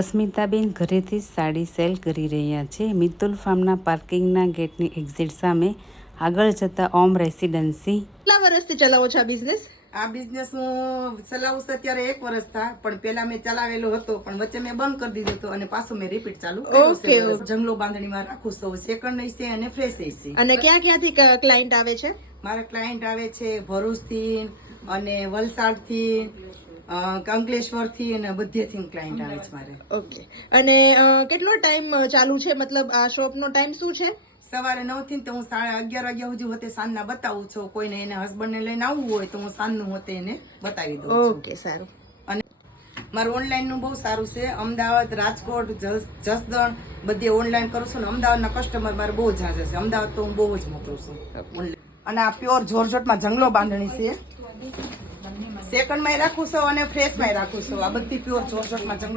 અસ્મિતાબેન ઘરેથી જ સાડી સેલ કરી રહ્યા છે. મિતુલ ફાર્મના પાર્કિંગના ગેટની એક્ઝિટ સામે આગળ જતા ઓમ રેસિડેન્સી. કેટલા વર્ષથી ચલાવો છો આ બિઝનેસ? આ બિઝનેસ હું ચલાવું છું અત્યારે 1 વર્ષ થા, પણ પેલા મેં ચલાવેલો હતો પણ વચ્ચે મેં બંધ કરી દીધો હતો અને પાછું મેં રિપીટ ચાલુ કર્યું છે. જંગલો બાંધણીમાં રાખું છું. સેકન્ડ છે અને ફ્રેશ છે. અને ક્યાંથી ક્લાયન્ટ આવે છે? મારા ક્લાયન્ટ આવે છે ભરૂચથી અને વલસાડથી, અંકલેશ્વરથી અને બધેથી ક્લાયન્ટ આવે છે મારે. ઓકે. અને કેટલો ટાઈમ ચાલુ છે? મતલબ આ શોપનો ટાઈમ શું છે? સવારે 9 થી તો હું 11:30 વાગ્યા સુધી હોતે સાંજના બતાવું છું. કોઈને એને હસબન્ડને લઈને આવવું હોય તો હું સાંજનું હોતે એને બતાવી દઉં છું. ઓકે, સારું. અને મારું ઓનલાઈન નું બહુ સારું છે. અમદાવાદ, રાજકોટ, જસદણ બધે ઓનલાઈન કરું છું ને અમદાવાદના કસ્ટમર મારે બહુ ઝાઝા છે. અમદાવાદ તો હું બહુ જ મોકલું છું ઓનલાઈન. અને આ પ્યોર જોર્જટમાં જંગલો બાંધણી છે. સેકન્ડમાં રાખું છું અને ફ્રેશમાં રાખું છું. આ બધી પ્યોર જોર્જટમાં જંગલો